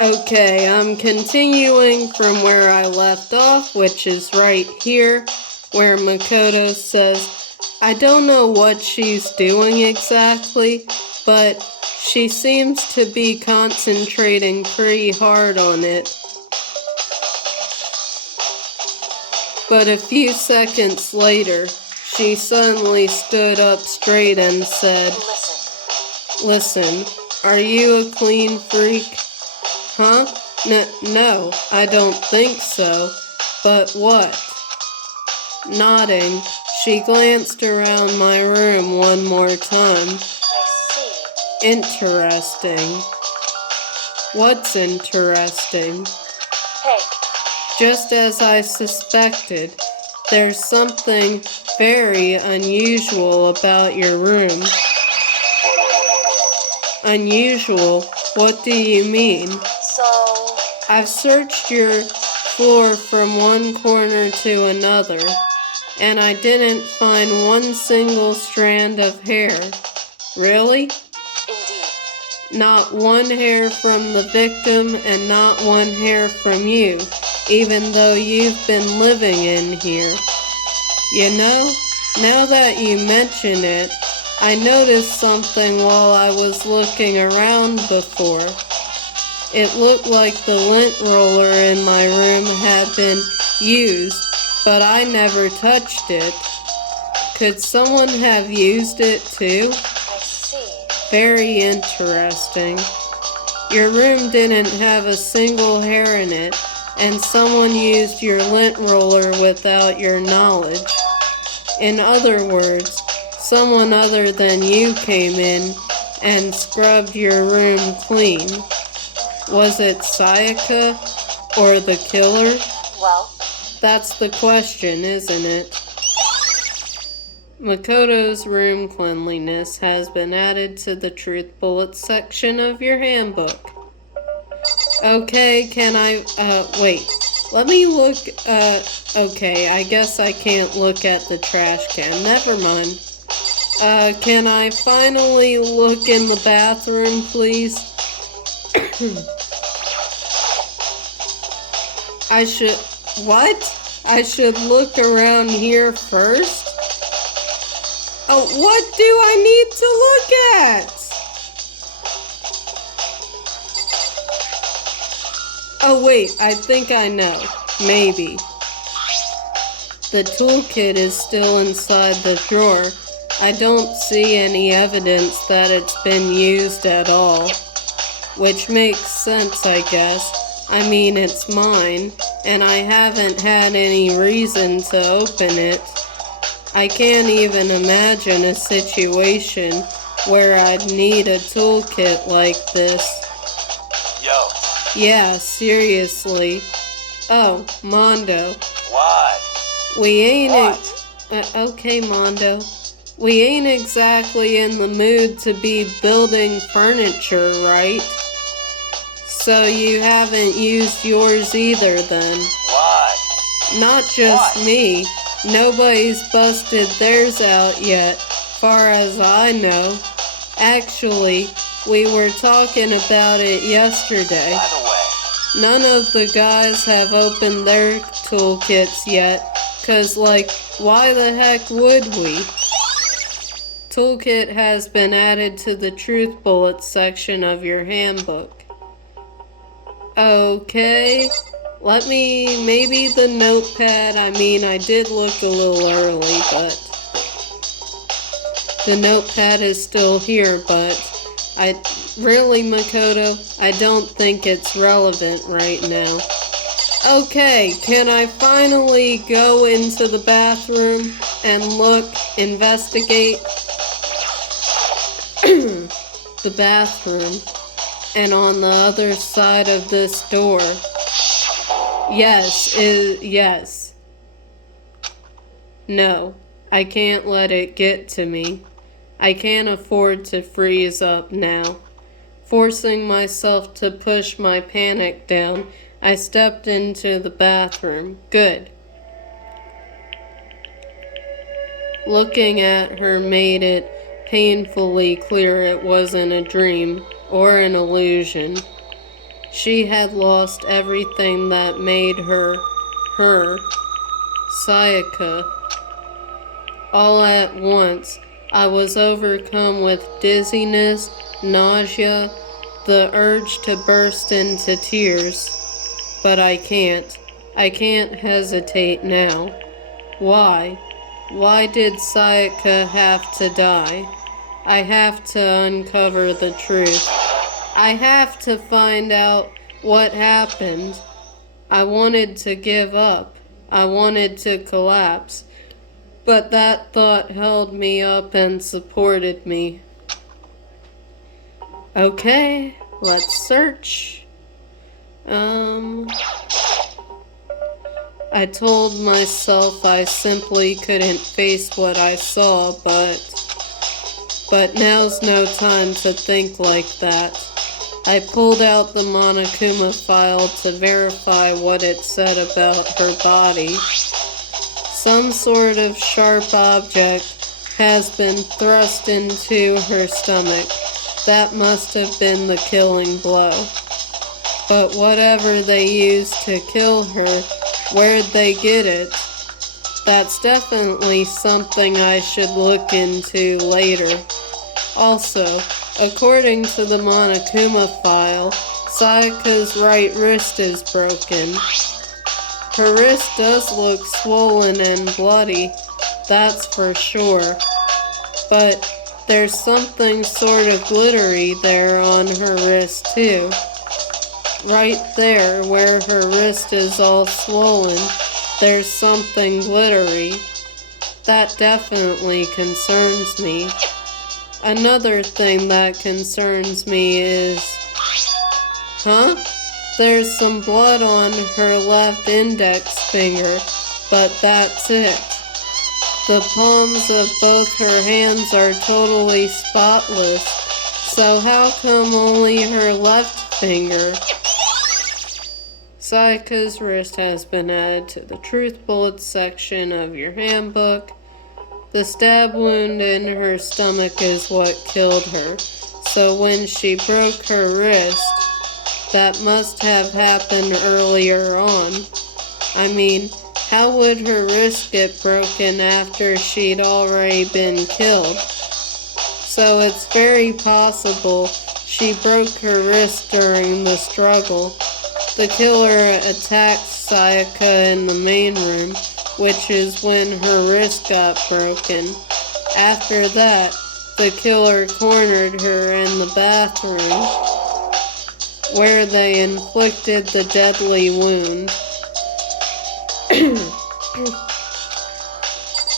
Okay, I'm continuing from where I left off, which is right here, where Makoto says, I don't know what she's doing exactly, but she seems to be concentrating pretty hard on it. But a few seconds later, she suddenly stood up straight and said, Listen, are you a clean freak? Huh? No, I don't think so. But what? Nodding, she glanced around my room one more time. I see. Interesting. What's interesting? Hey, Just as I suspected, there's something very unusual about your room. Unusual? What do you mean? so... I've searched your floor from one corner to another, and I didn't find one single strand of hair. Really? Indeed. Not one hair from the victim and not one hair from you, even though you've been living in here. You know, now that you mention it, I noticed something while I was looking around before. It looked like the lint roller in my room had been used, but I never touched it. Could someone have used it too? I see. Very interesting. Your room didn't have a single hair in it, and someone used your lint roller without your knowledge. In other words, someone other than you came in and scrubbed your room clean. Was it Sayaka or the killer? Well, That's the question, isn't it? Makoto's room cleanliness has been added to the truth bullets section of your handbook. Okay, can I, wait. Let me look, okay, I guess I can't look at the trash can. Never mind. Can I finally look in the bathroom, please? What? I should look around here first? Oh, what do I need to look at? Oh wait, I think I know. Maybe. The toolkit is still inside the drawer. I don't see any evidence that it's been used at all. Which makes sense, I guess. I mean, it's mine, and I haven't had any reason to open it. I can't even imagine a situation where I'd need a toolkit like this. Yo. Yeah, seriously. Oh, Mondo. Why? We ain't... What? Okay, Mondo. We ain't exactly in the mood to be building furniture, right? So you haven't used yours either, then? Why? Not just What? me. Nobody's busted theirs out yet, far as I know. Actually, we were talking about it yesterday. By the way, None of the guys have opened their toolkits yet, 'cause why the heck would we? Toolkit has been added to the truth bullets section of your handbook. Okay, maybe the notepad, I did look a little early, but the notepad is still here, but really, Makoto, I don't think it's relevant right now. Okay, can I finally go into the bathroom and investigate the bathroom? And on the other side of this door. Yes. No, I can't let it get to me. I can't afford to freeze up now. Forcing myself to push my panic down, I stepped into the bathroom. Good. Looking at her made it painfully clear it wasn't a dream or an illusion. She had lost everything that made her, Sayaka. All at once, I was overcome with dizziness, nausea, the urge to burst into tears. But I can't. I can't hesitate now. Why? Why did Sayaka have to die? I have to uncover the truth. I have to find out what happened. I wanted to give up. I wanted to collapse. But that thought held me up and supported me. Okay, let's search. I told myself I simply couldn't face what I saw, but now's no time to think like that. I pulled out the Monokuma file to verify what it said about her body. Some sort of sharp object has been thrust into her stomach. That must have been the killing blow. But whatever they used to kill her, where'd they get it? That's definitely something I should look into later. Also, according to the Monokuma file, Sayaka's right wrist is broken. Her wrist does look swollen and bloody, that's for sure. But there's something sort of glittery there on her wrist too. Right there, where her wrist is all swollen, there's something glittery. That definitely concerns me. Another thing that concerns me is... There's some blood on her left index finger, but that's it. The palms of both her hands are totally spotless, so how come only her left finger? Sayaka's wrist has been added to the Truth Bullets section of your handbook. The stab wound in her stomach is what killed her, so when she broke her wrist, that must have happened earlier on. I mean, how would her wrist get broken after she'd already been killed? So it's very possible she broke her wrist during the struggle. The killer attacked Sayaka in the main room, which is when her wrist got broken. After that, the killer cornered her in the bathroom, where they inflicted the deadly wound.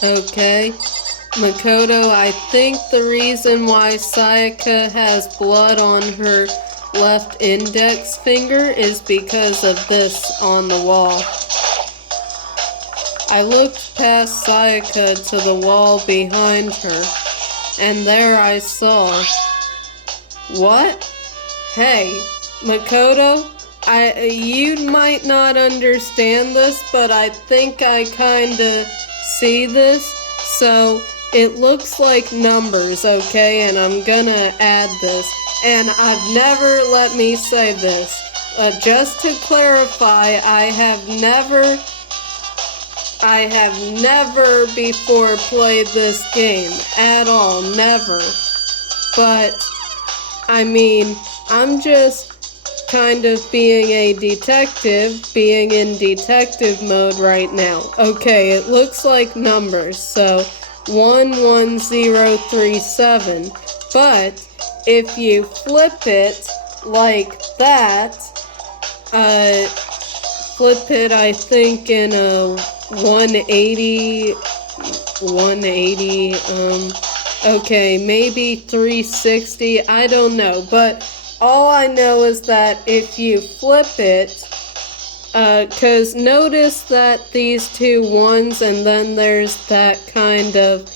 Okay, Makoto, I think the reason why Sayaka has blood on her left index finger is because of this on the wall. I looked past Sayaka to the wall behind her, and there I saw... What? Hey, Makoto, you might not understand this, but I think I kinda see this. So, it looks like numbers, okay? And I'm gonna add this. And I've never, let me say this, just to clarify, I have never before played this game, at all, never. But, I mean, I'm just kind of being a detective, being in detective mode right now. Okay, it looks like numbers, so 11037, but if you flip it like that, flip it, I think, in a 180, okay, maybe 360, I don't know, but all I know is that if you flip it, cause notice that these two ones and then there's that kind of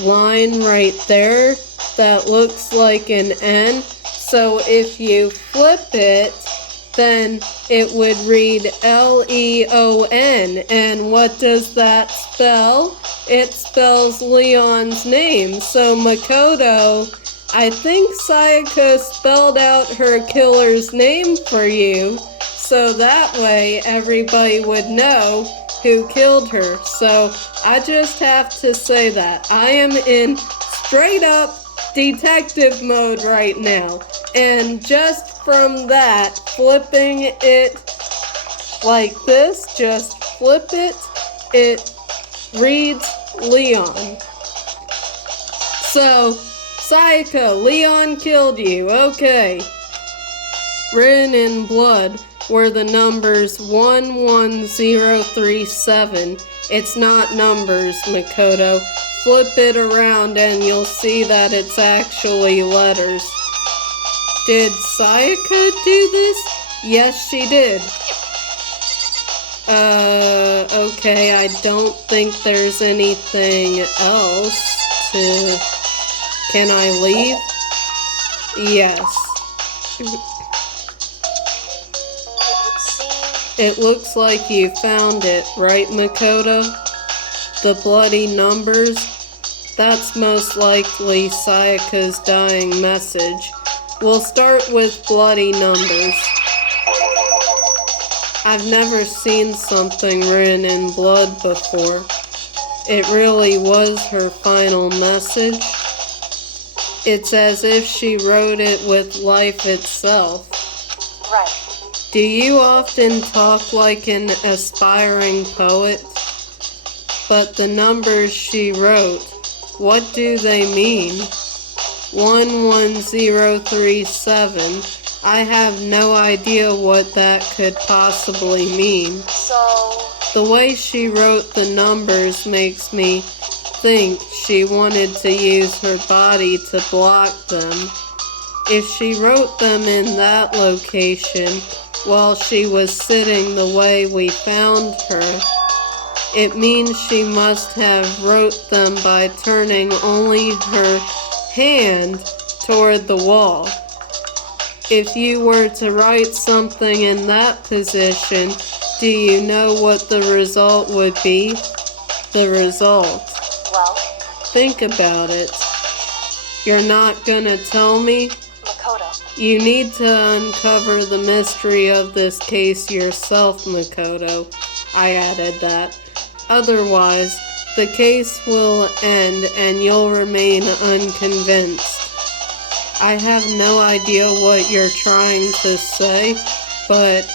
line right there that looks like an N. So if you flip it, then it would read Leon. And what does that spell? It spells Leon's name. So Makoto, I think Sayaka spelled out her killer's name for you, so that way everybody would know who killed her. So I just have to say that. I am in straight up detective mode right now. And just from that, flipping it like this, just flip it, it reads Leon. So, Sayaka, Leon killed you, okay. Written in blood were the numbers 11037. It's not numbers, Makoto. Flip it around and you'll see that it's actually letters. Did Sayaka do this? Yes, she did. Okay, I don't think there's anything else to... Can I leave? Yes. It looks like you found it, right, Makoto? The bloody numbers? That's most likely Sayaka's dying message. We'll start with bloody numbers. I've never seen something written in blood before. It really was her final message. It's as if she wrote it with life itself. Right. Do you often talk like an aspiring poet? But the numbers she wrote, what do they mean? 11037. I have no idea what that could possibly mean. So... The way she wrote the numbers makes me think she wanted to use her body to block them. If she wrote them in that location while she was sitting the way we found her, it means she must have wrote them by turning only her hand toward the wall. If you were to write something in that position, do you know what the result would be? The result. Well? Think about it. You're not gonna tell me? Makoto. You need to uncover the mystery of this case yourself, Makoto. I added that. Otherwise, the case will end and you'll remain unconvinced. I have no idea what you're trying to say, but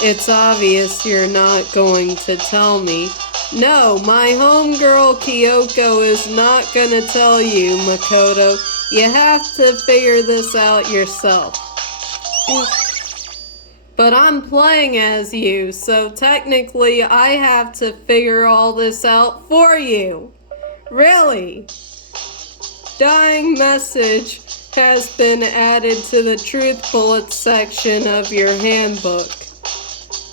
it's obvious you're not going to tell me. No, my homegirl Kyoko is not gonna tell you, Makoto. You have to figure this out yourself. But I'm playing as you, so technically I have to figure all this out for you. Really? Dying message has been added to the truth bullets section of your handbook.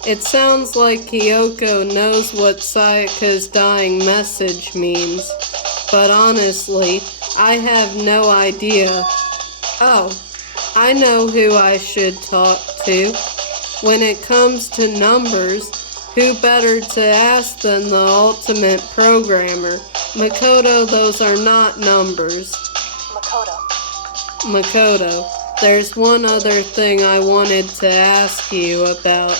It sounds like Kyoko knows what Sayaka's dying message means, but honestly, I have no idea. Oh, I know who I should talk to. When it comes to numbers, who better to ask than the ultimate programmer? Makoto, those are not numbers. Makoto, there's one other thing I wanted to ask you about.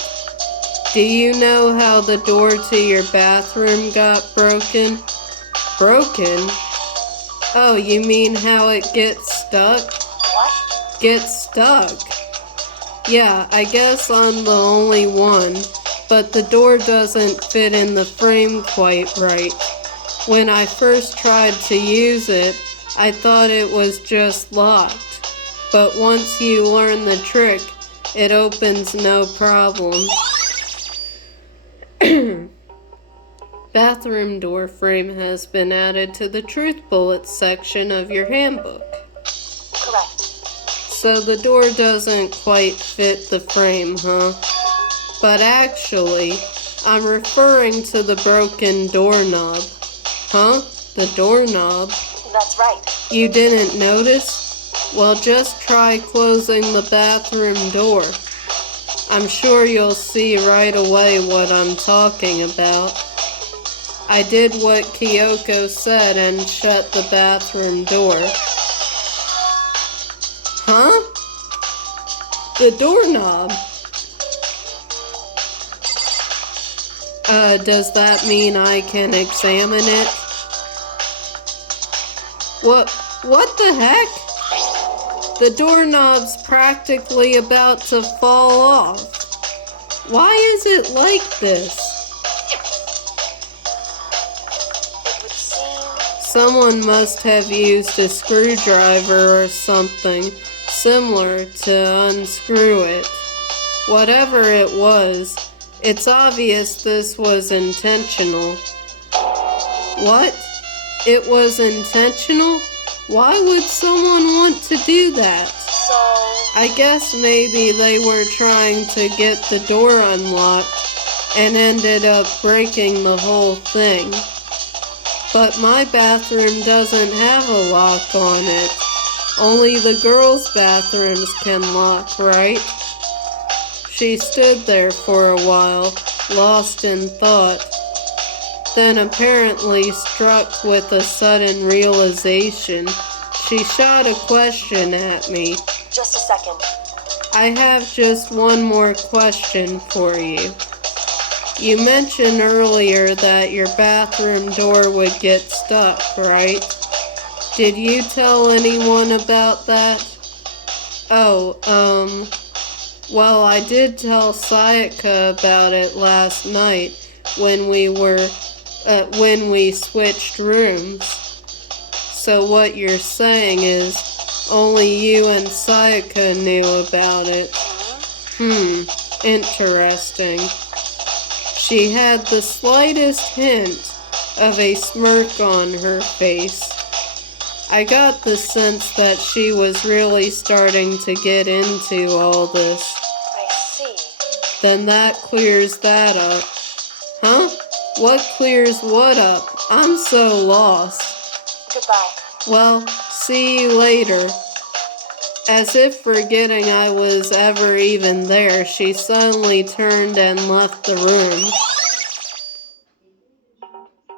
Do you know how the door to your bathroom got broken? Broken? Oh, you mean how it gets stuck? What? Gets stuck? Yeah, I guess I'm the only one, but the door doesn't fit in the frame quite right. When I first tried to use it, I thought it was just locked. But once you learn the trick, it opens no problem. Bathroom door frame has been added to the truth bullets section of your handbook. Correct. So the door doesn't quite fit the frame, huh? But actually, I'm referring to the broken doorknob. Huh? The doorknob? That's right. You didn't notice? Well, just try closing the bathroom door. I'm sure you'll see right away what I'm talking about. I did what Kyoko said and shut the bathroom door. the doorknob. Does that mean I can examine it? What the heck? The doorknob's practically about to fall off. Why is it like this? It would seem... Someone must have used a screwdriver or something similar to unscrew it. Whatever it was, it's obvious this was intentional. What? It was intentional? Why would someone want to do that? So... I guess maybe they were trying to get the door unlocked and ended up breaking the whole thing. But my bathroom doesn't have a lock on it. Only the girls' bathrooms can lock, right? She stood there for a while, lost in thought, then apparently struck with a sudden realization. She shot a question at me. Just a second. I have just one more question for you. You mentioned earlier that your bathroom door would get stuck, right? Did you tell anyone about that? Well, I did tell Sayaka about it last night when we switched rooms. So what you're saying is only you and Sayaka knew about it. Interesting. She had the slightest hint of a smirk on her face. I got the sense that she was really starting to get into all this. I see. Then that clears that up. Huh? What clears what up? I'm so lost. Goodbye. Well, see you later. As if forgetting I was ever even there, she suddenly turned and left the room.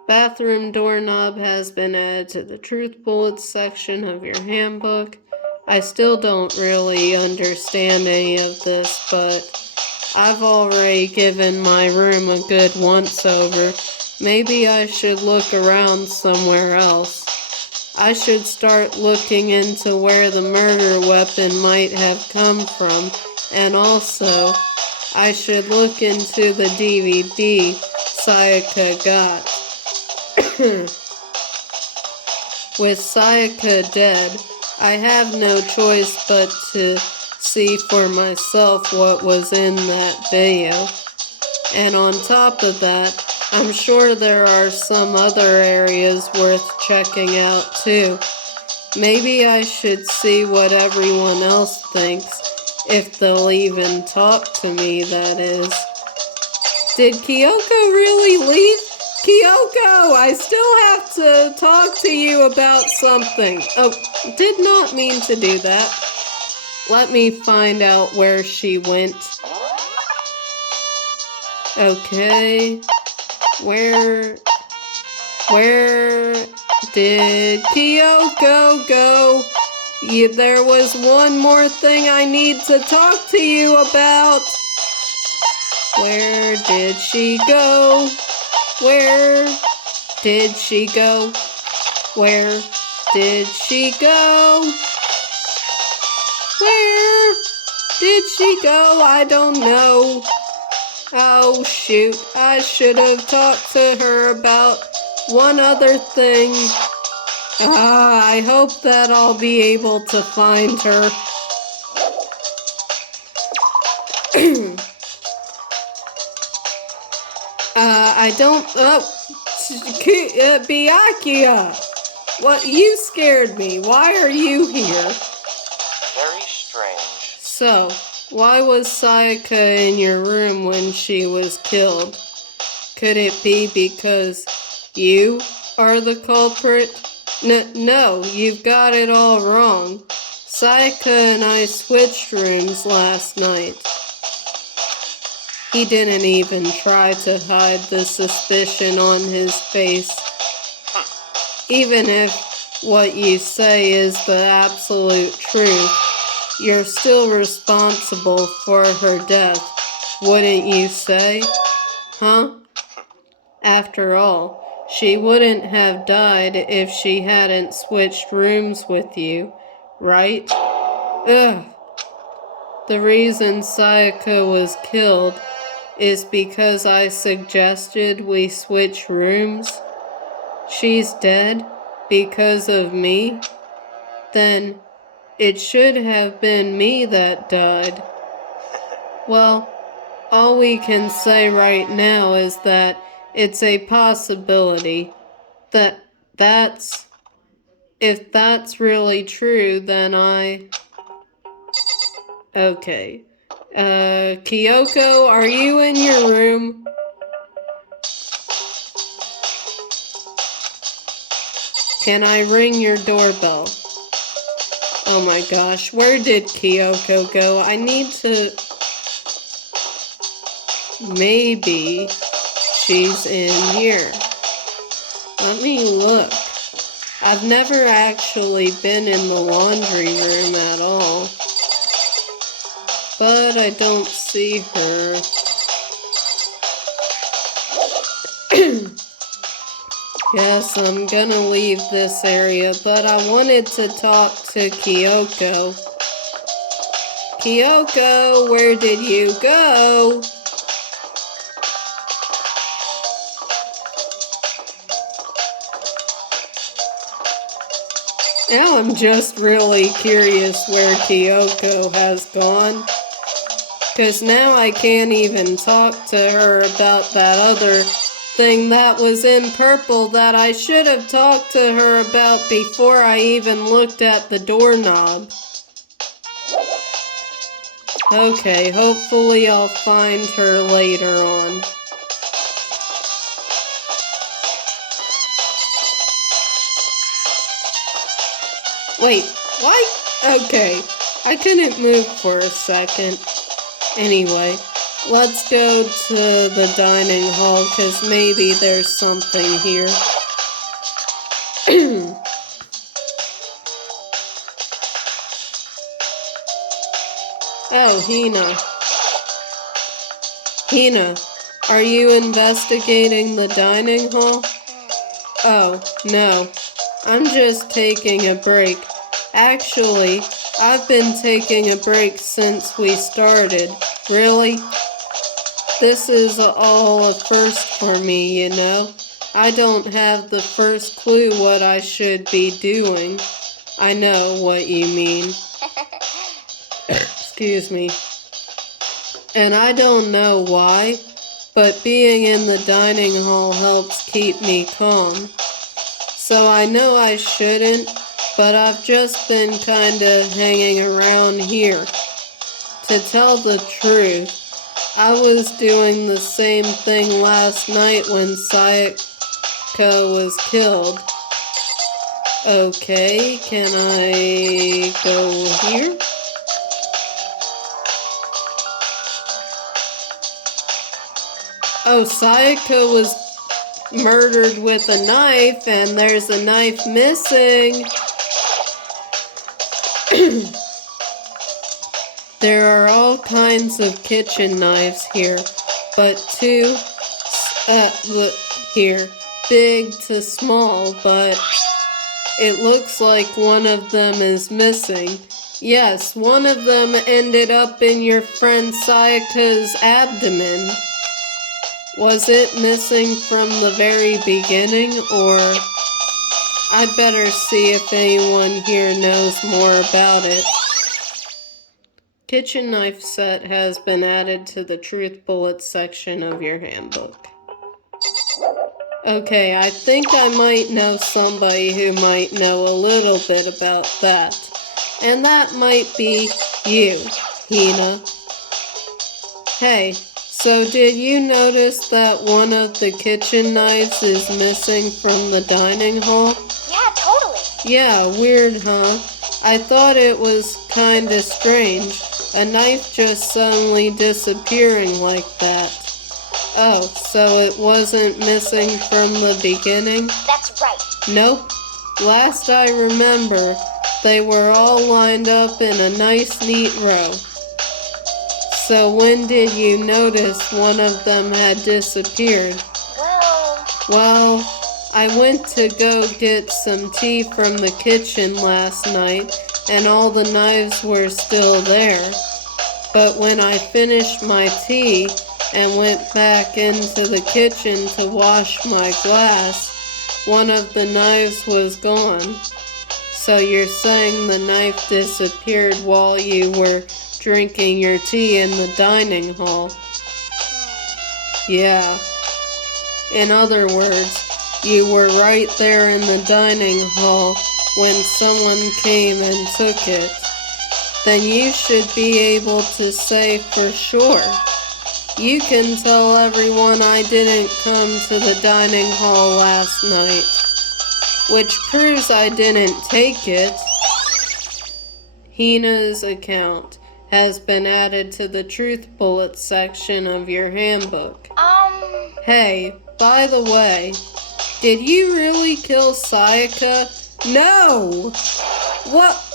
Bathroom doorknob has been added to the truth bullets section of your handbook. I still don't really understand any of this, but I've already given my room a good once-over. Maybe I should look around somewhere else. I should start looking into where the murder weapon might have come from, and also, I should look into the DVD Sayaka got. With Sayaka dead, I have no choice but to see for myself what was in that video. And on top of that, I'm sure there are some other areas worth checking out too. Maybe I should see what everyone else thinks, if they'll even talk to me, that is. Did Kyoko really leave? Kyoko, I still have to talk to you about something. Oh, did not mean to do that. Let me find out where she went. Okay. Where did Kyoko go? There was one more thing I need to talk to you about. Where did she go? Where did she go? Where did she go? Where did she go? I don't know. Oh shoot, I should have talked to her about one other thing. I hope that I'll be able to find her. I don't, Byakuya! What, you scared me. Why are you here? Very strange. So, why was Sayaka in your room when she was killed? Could it be because you are the culprit? No, you've got it all wrong. Sayaka and I switched rooms last night. He didn't even try to hide the suspicion on his face. Even if what you say is the absolute truth, you're still responsible for her death, wouldn't you say? Huh? After all, she wouldn't have died if she hadn't switched rooms with you, right? Ugh. The reason Sayaka was killed is because I suggested we switch rooms. She's dead because of me? Then it should have been me that died. Well, all we can say right now is that it's a possibility. If that's really true, then Okay. Kyoko, are you in your room? Can I ring your doorbell? Oh my gosh, where did Kyoko go? I need to... Maybe she's in here. Let me look. I've never actually been in the laundry room at all. But I don't see her. Yes, I'm gonna leave this area, but I wanted to talk to Kyoko. Kyoko, where did you go? Now I'm just really curious where Kyoko has gone. 'Cause now I can't even talk to her about that other thing that was in purple that I should have talked to her about before I even looked at the doorknob. Okay, hopefully I'll find her later on. Wait, what? Okay, I couldn't move for a second. Anyway, let's go to the dining hall, 'cause maybe there's something here. Oh, Hina. Hina, are you investigating the dining hall? Oh, no. I'm just taking a break. Actually, I've been taking a break since we started. Really? This is all a first for me, you know? I don't have the first clue what I should be doing. I know what you mean. Excuse me. And I don't know why, but being in the dining hall helps keep me calm. So I know I shouldn't, but I've just been kinda hanging around here. To tell the truth, I was doing the same thing last night when Sayaka was killed. Okay, can I go here? Oh, Sayaka was murdered with a knife, and there's a knife missing. There are all kinds of kitchen knives here, but two, here, big to small, but it looks like one of them is missing. Yes, one of them ended up in your friend Sayaka's abdomen. Was it missing from the very beginning, or... I'd better see if anyone here knows more about it. Kitchen knife set has been added to the truth bullets section of your handbook. Okay, I think I might know somebody who might know a little bit about that. And that might be you, Hina. Hey, so did you notice that one of the kitchen knives is missing from the dining hall? Yeah, totally. Yeah, weird, huh? I thought it was kinda strange. A knife just suddenly disappearing like that. Oh, so it wasn't missing from the beginning? That's right. Nope. Last I remember, They were all lined up in a nice, neat row. So when did you notice one of them had disappeared? Well, I went to go get some tea from the kitchen last night, and all the knives were still there. But when I finished my tea and went back into the kitchen to wash my glass, one of the knives was gone. So you're saying the knife disappeared while you were drinking your tea in the dining hall? Yeah. In other words, you were right there in the dining hall when someone came and took it. Then you should be able to say for sure. You can tell everyone I didn't come to the dining hall last night, which proves I didn't take it. Hina's account has been added to the truth bullet section of your handbook. Hey, by the way, did you really kill Sayaka? No! What?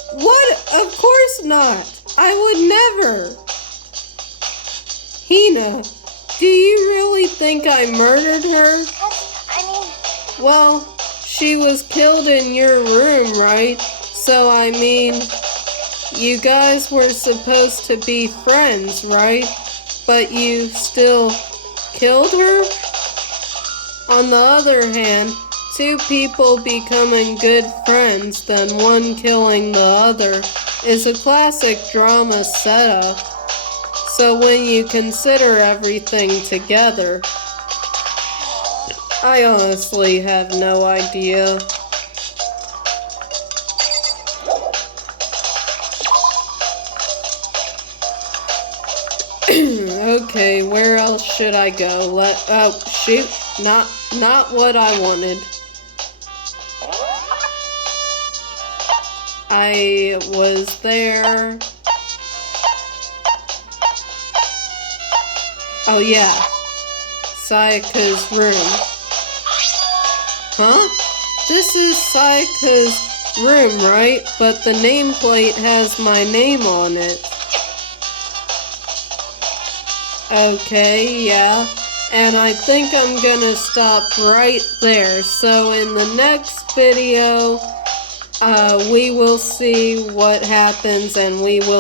Of course not! I would never! Hina, do you really think I murdered her? Well, she was killed in your room, right? So, you guys were supposed to be friends, right? But you still killed her? On the other hand, two people becoming good friends, then one killing the other, is a classic drama setup. So when you consider everything together, I honestly have no idea. Okay, where else should I go? Oh, shoot. Not what I wanted. I was there. Oh yeah. Sayaka's room. Huh? This is Sayaka's room, right? But the nameplate has my name on it. Okay, yeah. And I think I'm gonna stop right there. So in the next video, we will see what happens, and we will